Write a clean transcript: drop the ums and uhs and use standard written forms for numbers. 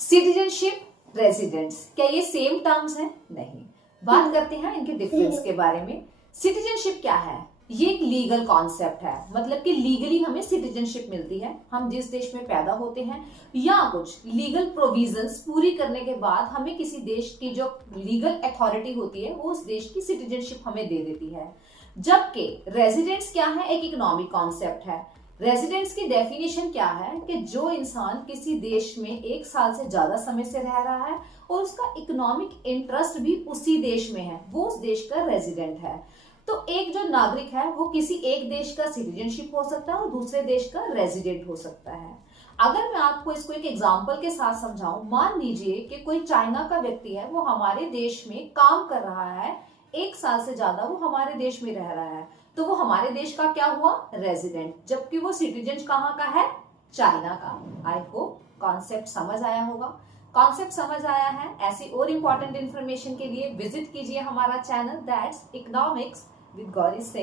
Citizenship, residents, क्या ये same terms हैं? नहीं। बात करते हैं इनके डिफरेंस के बारे में। सिटीजनशिप क्या है? ये एक लीगल कॉन्सेप्ट है, मतलब कि लीगली हमें सिटीजनशिप मिलती है। हम जिस देश में पैदा होते हैं या कुछ लीगल प्रोविजंस पूरी करने के बाद हमें किसी देश की जो लीगल अथॉरिटी होती है वो उस देश की सिटीजनशिप हमें दे देती है। जबकि रेजिडेंट्स क्या है? एक इकोनॉमिक कॉन्सेप्ट है। रेजिडेंट्स की डेफिनेशन क्या है कि जो इंसान किसी देश में 1 साल से ज्यादा समय से रह रहा है और उसका इकोनॉमिक इंटरेस्ट भी उसी देश में है, वो उस देश का रेजिडेंट है। तो एक जो नागरिक है वो किसी एक देश का सिटीजनशिप हो सकता है और दूसरे देश का रेजिडेंट हो सकता है। अगर मैं आपको इसको एक एग्जांपल के साथ समझाऊं, मान लीजिए कि कोई चाइना का व्यक्ति है, वो हमारे देश में काम कर रहा है, 1 साल से ज्यादा वो हमारे देश में रह रहा है, तो वो हमारे देश का क्या हुआ? रेजिडेंट। जबकि वो सिटीजन कहाँ का है? चाइना का। आई होप कॉन्सेप्ट समझ आया होगा। कॉन्सेप्ट समझ आया है? ऐसी और इंपॉर्टेंट इंफॉर्मेशन के लिए विजिट कीजिए हमारा channel that's economics with Gauri Singh.